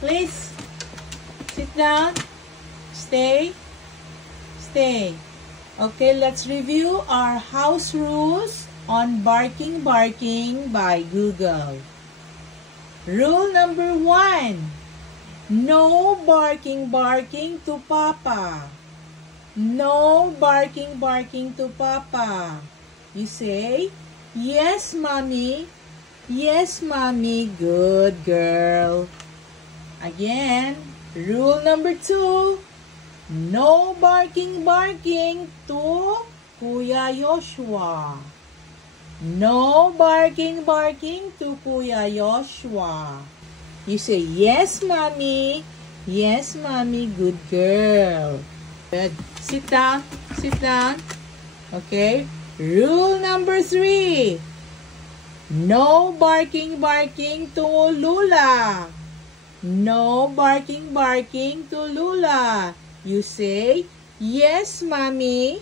Please, sit down. Stay. Stay. Okay, let's review our house rules on Barking Barking by Google. Rule number 1. No barking barking to Papa. No barking barking to Papa. You say, yes, Mommy. Yes, Mommy. Good girl. Again, rule number 2. No barking barking to Kuya Joshua. No barking barking to Kuya Joshua. You say, yes, Mommy. Yes, Mommy. Good girl. Good. Sit down. Sit down. Okay. Rule number 3. No barking barking to Lula. No barking barking to Lula. You say, yes, Mommy.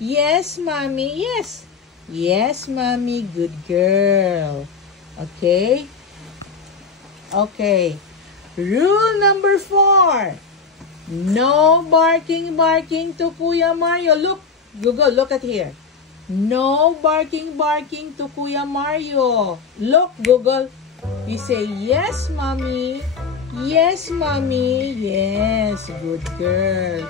Yes, Mommy. Yes. Yes, Mommy. Good girl. Okay. Okay. Rule number 4. No barking barking to Kuya Mario. Look, Google, look at here. No barking barking to Kuya Mario. Look, Google. You say, yes, Mommy. Yes, Mommy. Yes, good girl.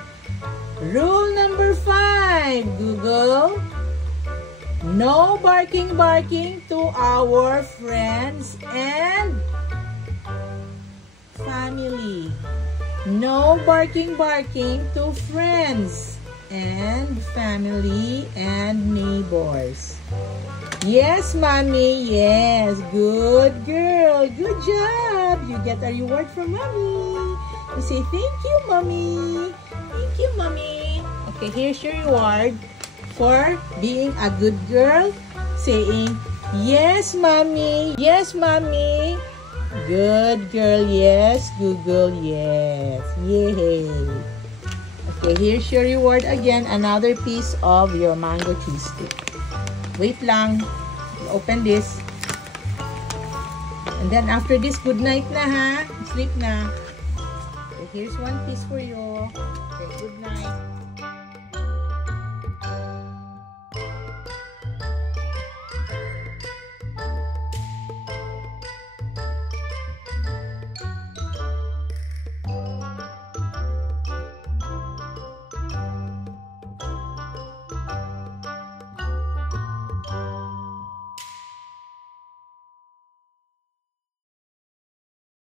Rule number 5, Google. No barking barking to our friends and family. No barking barking to friends and family and neighbors. Yes, Mommy. Yes. Good girl. Good job. You get a reward from Mommy. You say, thank you, Mommy. Thank you, Mommy. Okay, here's your reward for being a good girl. Saying, yes, Mommy. Yes, Mommy. Good girl. Yes, Google. Yes. Yay. Okay, here's your reward again. Another piece of your mango cheese stick. Wait lang. Open this. And then after this, good night na ha. Sleep na. Okay, here's one piece for you. Okay, good night.